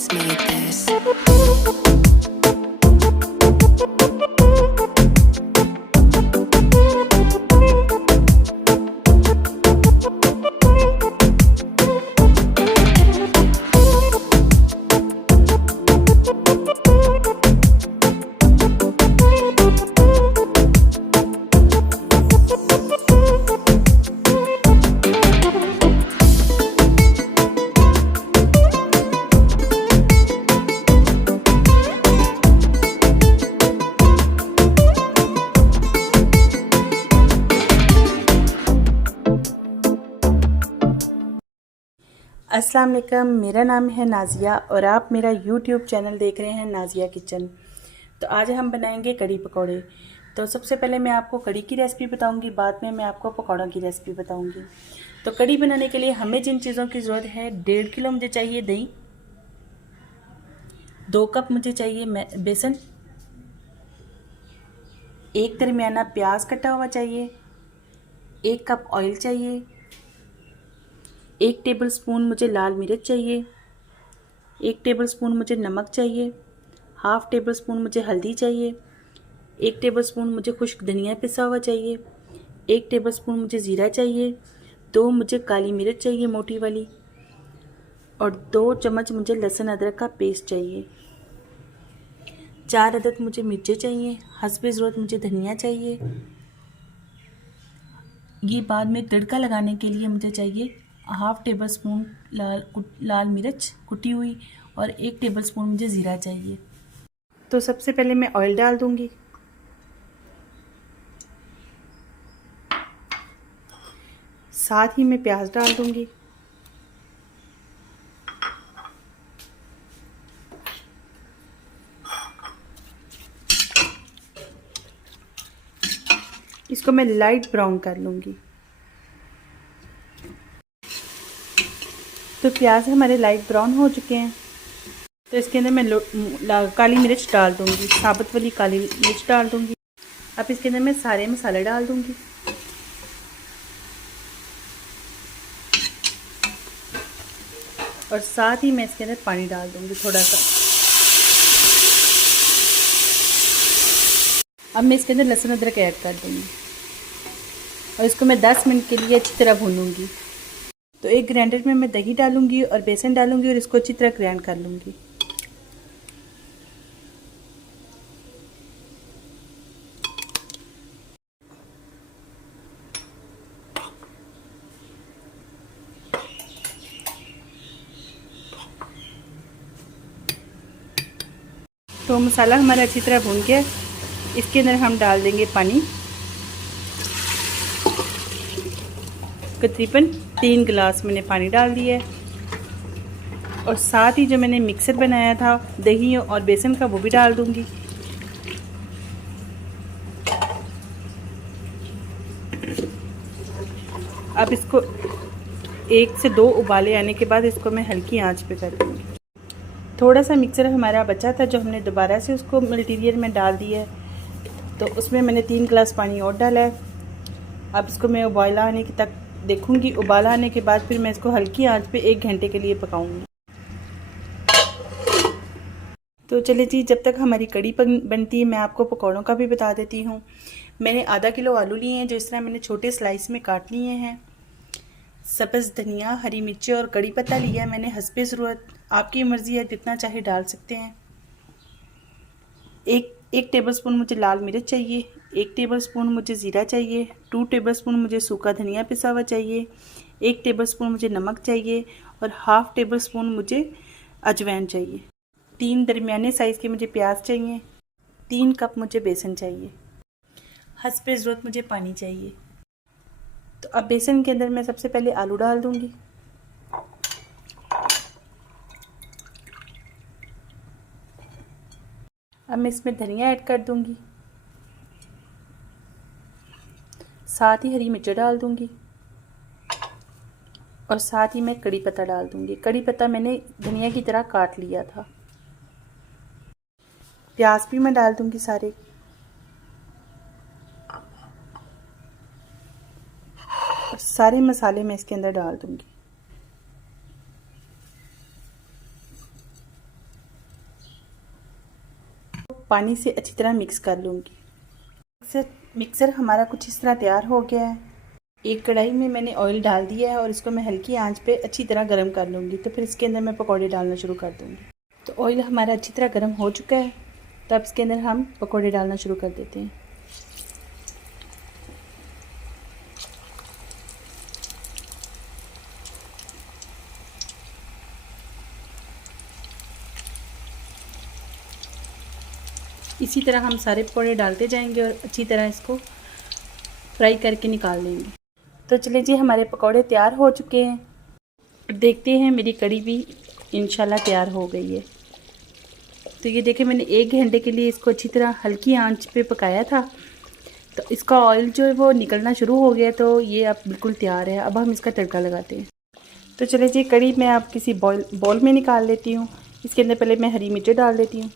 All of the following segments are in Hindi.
beats made this. अस्सलाम वालेकुम, मेरा नाम है नाजिया और आप मेरा यूट्यूब चैनल देख रहे हैं नाजिया किचन। तो आज हम बनाएंगे कड़ी पकौड़े। तो सबसे पहले मैं आपको कड़ी की रेसिपी बताऊंगी, बाद में मैं आपको पकौड़ों की रेसिपी बताऊंगी। तो कड़ी बनाने के लिए हमें जिन चीज़ों की ज़रूरत है, 1.5 किलो मुझे चाहिए दही, 2 कप मुझे चाहिए बेसन, 1 दरमियाना प्याज कटा हुआ चाहिए, 1 कप ऑयल चाहिए, 1 टेबलस्पून मुझे लाल मिर्च चाहिए, 1 टेबलस्पून मुझे नमक चाहिए, हाफ़ टेबलस्पून मुझे हल्दी चाहिए, 1 टेबलस्पून मुझे खुश्क धनिया पिसा हुआ चाहिए, 1 टेबलस्पून मुझे ज़ीरा चाहिए, 2 मुझे काली मिर्च चाहिए मोटी वाली, और 2 चम्मच मुझे लहसुन अदरक का पेस्ट चाहिए, 4 अदद मुझे मिर्चें चाहिए, हस्बे ज़रूरत मुझे धनिया चाहिए। ये बाद में तड़का लगाने के लिए मुझे चाहिए हाफ़ टेबल स्पून लाल मिर्च कुटी हुई और 1 टेबलस्पून मुझे ज़ीरा चाहिए। तो सबसे पहले मैं ऑयल डाल दूंगी, साथ ही मैं प्याज डाल दूंगी, इसको मैं लाइट ब्राउन कर लूंगी। तो प्याज हमारे लाइट ब्राउन हो चुके हैं, तो इसके अंदर मैं काली मिर्च डाल दूंगी, साबुत वाली काली मिर्च डाल दूंगी। अब इसके अंदर मैं सारे मसाले डाल दूंगी, और साथ ही मैं इसके अंदर पानी डाल दूंगी थोड़ा सा। अब मैं इसके अंदर लहसुन अदरक ऐड कर दूंगी और इसको मैं 10 मिनट के लिए अच्छी तरह भूनूंगी। तो एक ग्राइंडर में मैं दही डालूंगी और बेसन डालूंगी और इसको अच्छी तरह ग्राइंड कर लूंगी। तो मसाला हमारा अच्छी तरह भून गया, इसके अंदर हम डाल देंगे पानी, तकरीबन 3 गिलास मैंने पानी डाल दिया है, और साथ ही जो मैंने मिक्सर बनाया था दही और बेसन का वो भी डाल दूंगी। अब इसको 1 से 2 उबाले आने के बाद इसको मैं हल्की आंच पे कर दूंगी। थोड़ा सा मिक्सर हमारा बचा था जो हमने दोबारा से उसको मल्टीरियर में डाल दिया है, तो उसमें मैंने 3 गिलास पानी और डाला है। अब इसको मैं उबाला आने की तक देखूंगी, उबाला आने के बाद फिर मैं इसको हल्की आंच पे 1 घंटे के लिए पकाऊंगी। तो चलिए जी, जब तक हमारी कड़ी बनती है मैं आपको पकौड़ों का भी बता देती हूँ। मैंने आधा किलो आलू लिए हैं, जो इस तरह मैंने छोटे स्लाइस में काट लिए हैं। सब्ज़ धनिया, हरी मिर्ची और कड़ी पत्ता लिया है मैंने हस्बे ज़रूरत, आपकी मर्ज़ी है जितना चाहे डाल सकते हैं। एक टेबलस्पून मुझे लाल मिर्च चाहिए, 1 टेबलस्पून मुझे ज़ीरा चाहिए, 2 टेबलस्पून मुझे सूखा धनिया पिसा हुआ चाहिए, 1 टेबलस्पून मुझे नमक चाहिए और हाफ़ टेबलस्पून मुझे अजवाइन चाहिए। 3 दरमियाने साइज़ के मुझे प्याज चाहिए, 3 कप मुझे बेसन चाहिए, हस्बे ज़रूरत मुझे पानी चाहिए। तो अब बेसन के अंदर मैं सबसे पहले आलू डाल दूंगी, अब मैं इसमें धनिया ऐड कर दूंगी, साथ ही हरी मिर्च डाल दूंगी, और साथ ही मैं कड़ी पत्ता डाल दूंगी। कड़ी पत्ता मैंने धनिया की तरह काट लिया था। प्याज भी मैं डाल दूंगी सारे, और सारे मसाले मैं इसके अंदर डाल दूंगी। पानी से अच्छी तरह मिक्स कर लूँगी। मिक्सर हमारा कुछ इस तरह तैयार हो गया है। एक कढ़ाई में मैंने ऑयल डाल दिया है और इसको मैं हल्की आंच पे अच्छी तरह गर्म कर लूँगी। तो फिर इसके अंदर मैं पकौड़े डालना शुरू कर दूँगी। तो ऑयल हमारा अच्छी तरह गर्म हो चुका है, तो अब इसके अंदर हम पकौड़े डालना शुरू कर देते हैं। इसी तरह हम सारे पकौड़े डालते जाएंगे और अच्छी तरह इसको फ्राई करके निकाल लेंगे। तो चलिए जी, हमारे पकौड़े तैयार हो चुके हैं। देखते हैं मेरी कड़ी भी इंशाल्लाह तैयार हो गई है। तो ये देखें, मैंने 1 घंटे के लिए इसको अच्छी तरह हल्की आंच पे पकाया था। तो इसका ऑयल जो है वो निकलना शुरू हो गया, तो ये अब बिल्कुल तैयार है। अब हम इसका तड़का लगाते हैं। तो चलिए जी, कड़ी मैं अब किसी बॉल में निकाल लेती हूँ। इसके अंदर पहले मैं हरी मिर्चें डाल देती हूँ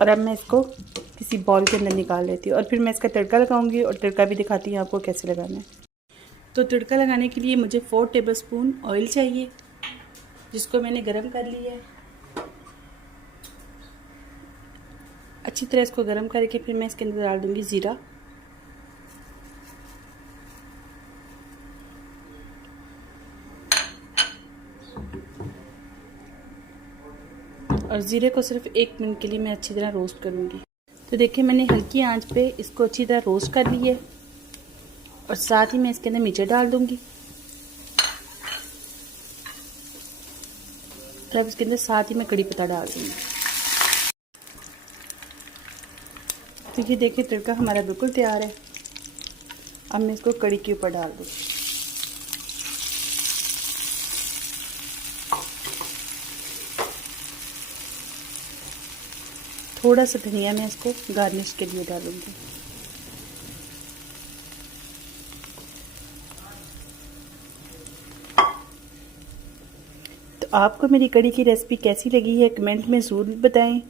और अब मैं इसको किसी बॉल के अंदर निकाल लेती हूँ और फिर मैं इसका तड़का लगाऊंगी और तड़का भी दिखाती हूँ आपको कैसे लगाना है। तो तड़का लगाने के लिए मुझे 4 टेबलस्पून ऑयल चाहिए, जिसको मैंने गरम कर लिया है। अच्छी तरह इसको गरम करके फिर मैं इसके अंदर डाल दूँगी ज़ीरा, और ज़ीरे को सिर्फ 1 मिनट के लिए मैं अच्छी तरह रोस्ट करूँगी। तो देखिए, मैंने हल्की आंच पे इसको अच्छी तरह रोस्ट कर ली है और साथ ही मैं इसके अंदर मिर्चें डाल दूँगी। और अब इसके अंदर साथ ही मैं कड़ी पत्ता डाल दूँगी। तो ये देखिए, तड़का हमारा बिल्कुल तैयार है। अब मैं इसको कड़ी के ऊपर डाल दूँगी। थोड़ा सा धनिया मैं इसको गार्निश के लिए डालूंगी। तो आपको मेरी कड़ी की रेसिपी कैसी लगी है कमेंट में ज़रूर बताएं।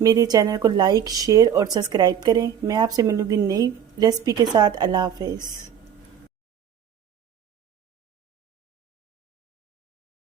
मेरे चैनल को लाइक, शेयर और सब्सक्राइब करें। मैं आपसे मिलूंगी नई रेसिपी के साथ। अल्लाह हाफ़िज़।